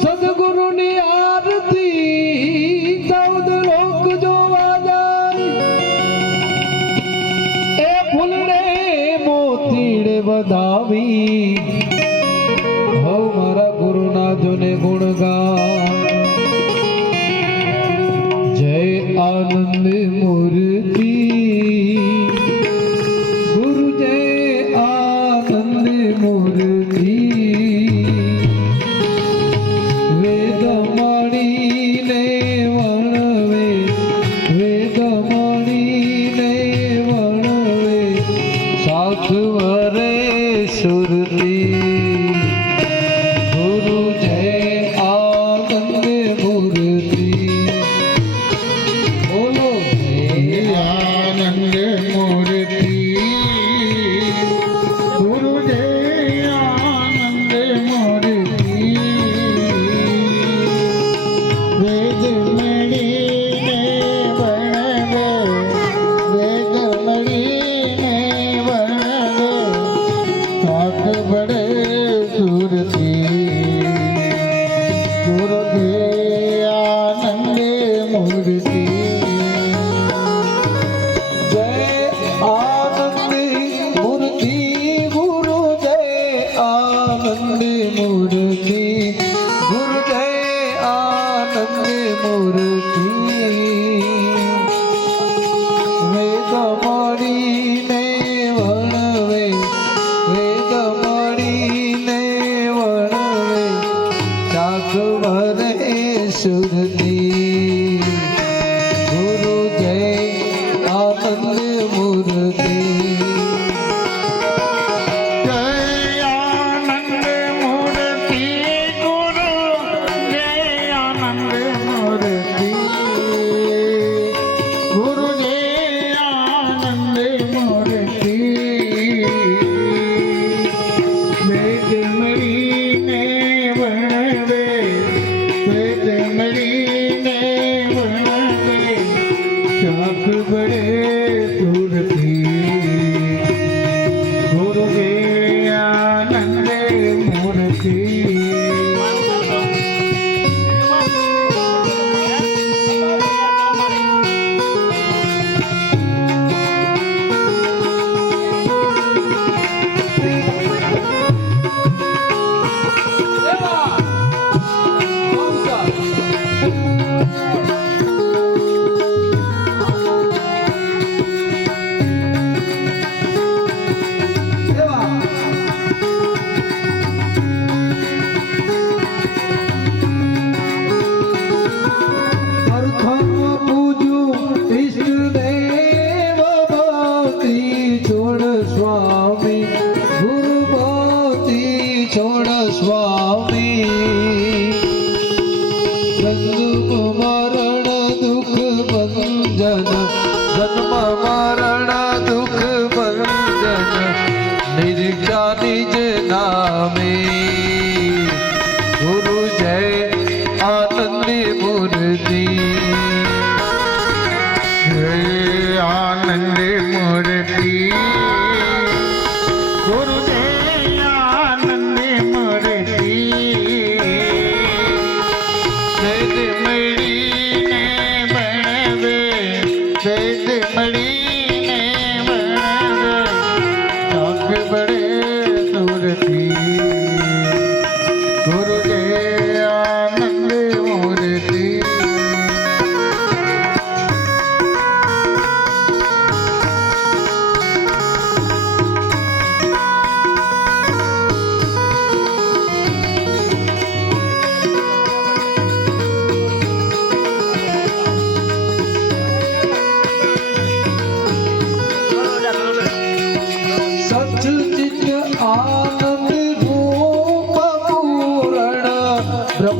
સદગુરુની આરતી ચૌદ લોક જોવા જાય. એ ફૂલડે મોતીડે વધાવી. હવ મારા ગુરુના જોને ગુણ મૂર્તિ ગુરુદય આનંદ મૂર્તિ વેદ મળીને વણવે વેદ મળીને વણવે ચાખ ભરે સુરત સ્વામી.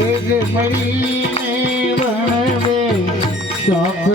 વેદ મળીને વણવે શાખ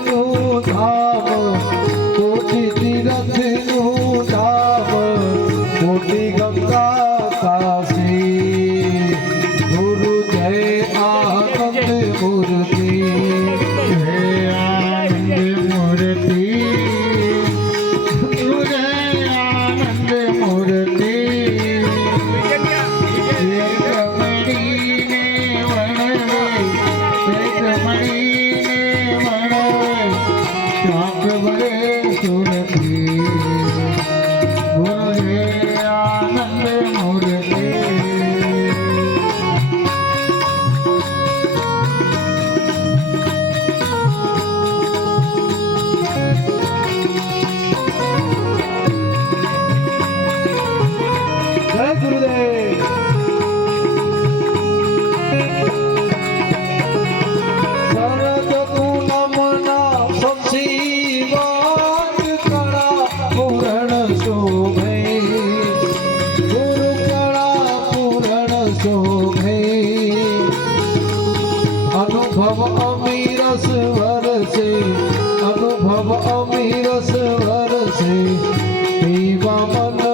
તીરથનું ધામ કોટી તીરથનું ધામ કોટી ગંગા કાશી ગુરુ જય આનંદ મૂર્તિ અનુભવ અમીરસ વરસે અનુભવ અમીરસ વરસે પીવા મન